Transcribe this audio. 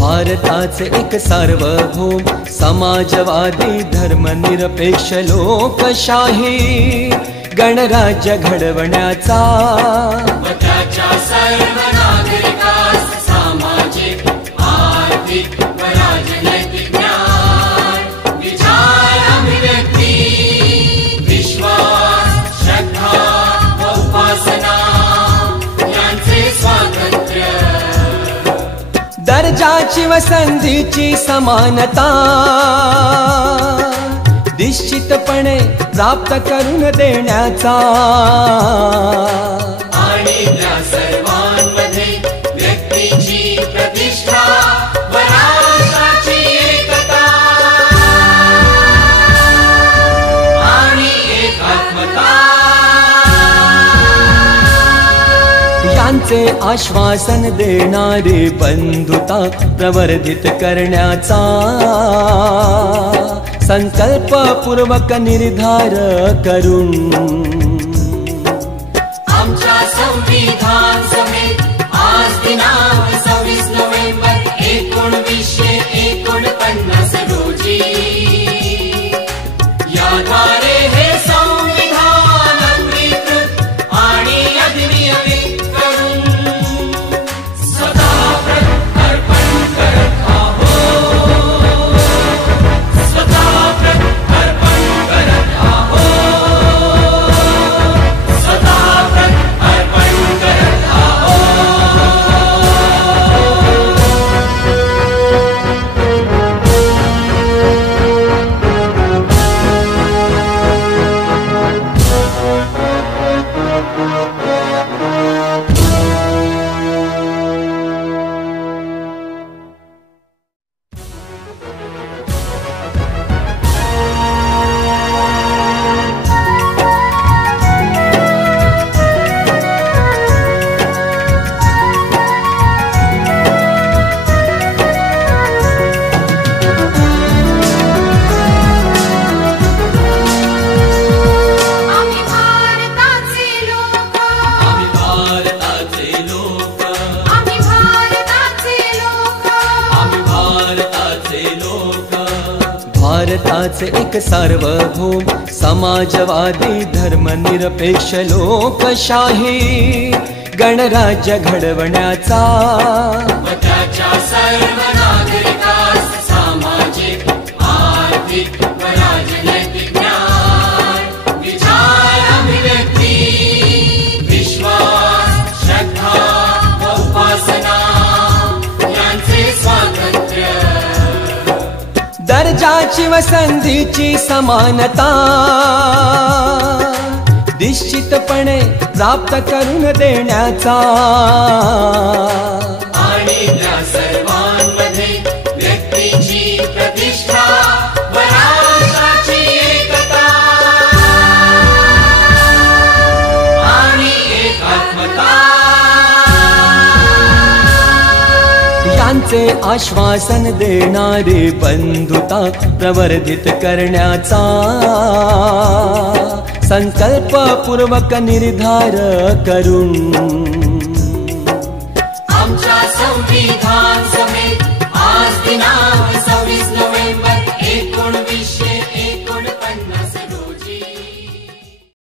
भारताचे एक सार्वभौम समाजवादी धर्मनिरपेक्ष लोकशाही गणराज्य घडवण्याचा व त्याच्या सर्व नागरिकास सामाजिक आर्थिक व राजनैतिक न्याय विचार अभिव्यक्ती विश्वास श्रद्धा व उपासना यांचे स्वातंत्र्य दर्जाची व संधीची समानता निश्चितपणे प्राप्त करून देण्याचा आणि त्या सर्वांमध्ये व्यक्तीची प्रतिष्ठा व राष्ट्राची एकता आणि एकात्मता यांचे आश्वासन देणारी बंधुता प्रवर्धित करण्याचा संकल्पपूर्वक निर्धार करून आमच्या संविधान सभेत आज दिनांक 26 नोव्हेंबर 1949 रोजी याद्वारे हे संविधान अंगीकृत आणि अधिनियमित करून सदा अर्पण करत आहोत सदा अर्पण करत आहोत सदा अर्पण करत आहोत भारताचे एक सार्वभौम समाजवादी धर्मनिरपेक्ष लोकशाही गणराज्य घडवण्याचा व त्याच्या सर्व नागरिकास सामाजिक आर्थिक व राजनैतिक न्याय विचार अभिव्यक्ती विश्वास श्रद्धा व उपासना यांचे स्वातंत्र्य दर्जाची व संधीची समानता निश्चितपणे प्राप्त करून देण्याचा आणि त्या सर्वांमध्ये व्यक्तीची प्रतिष्ठा व राष्ट्राची एकता आणि एकात्मता यांचे आश्वासन देणारी बंधुता प्रवर्धित करण्याचा संकल्पपूर्वक निर्धार करून आमच्या संविधान सभेत आज दिनांक